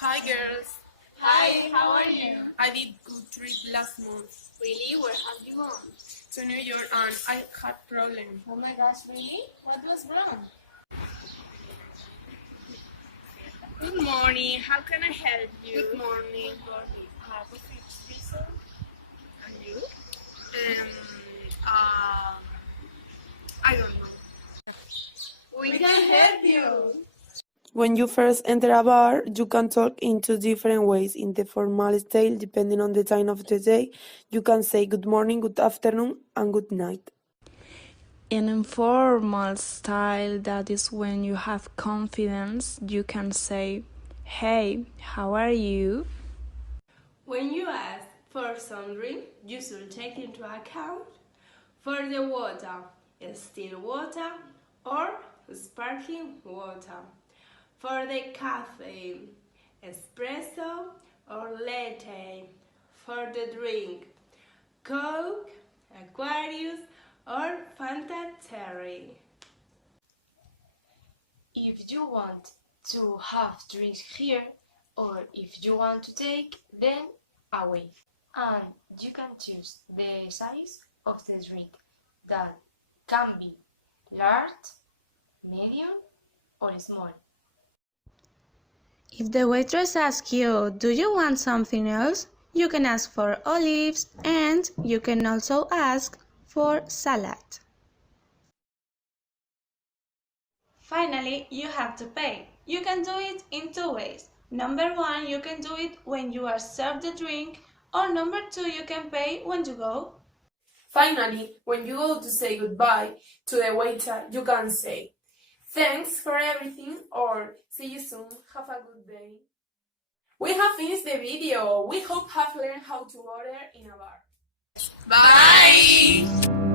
Hi girls. Hi, how are you? I did good trip last month Really? Where have you gone? to New York and I had problems. Oh my gosh, really? What was wrong? Good morning. How can I help you? Good morning. Have a fixed reason? And you? I don't know. We can help you. When you first enter a bar, you can talk in two different ways. In the formal style, depending on the time of the day, you can say good morning, good afternoon, and good night. In informal style, that is when you have confidence, you can say, hey, how are you? When you ask for some drink, you should take into account for the water, still water or sparkling water. For the cafe, espresso or latte. For the drink, Coke, Aquarius or Fanta Cherry. If you want to have drinks here, or if you want to take them away, and you can choose the size of the drink that can be large, medium, or small. If the waitress asks you, do you want something else? You can ask for olives and you can also ask for salad. Finally, you have to pay. You can do it in two ways. Number one, you can do it when you are served the drink, or number two, you can pay when you go. Finally, when you go to say goodbye to the waiter, you can say, thanks for everything, or see you soon, have a good day. We have finished the video. We hope you have learned how to order in a bar. Bye!